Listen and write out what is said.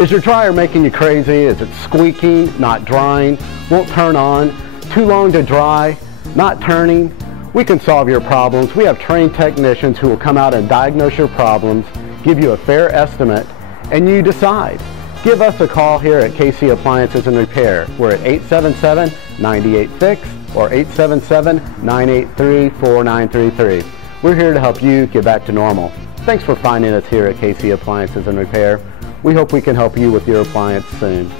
Is your dryer making you crazy? Is it squeaking, not drying, won't turn on, too long to dry, not turning? We can solve your problems. We have trained technicians who will come out and diagnose your problems, give you a fair estimate, and you decide. Give us a call here at KC Appliances and Repair. We're at 877-98-FIX or 877-983-4933. We're here to help you get back to normal. Thanks for finding us here at KC Appliances and Repair. We hope we can help you with your appliance soon.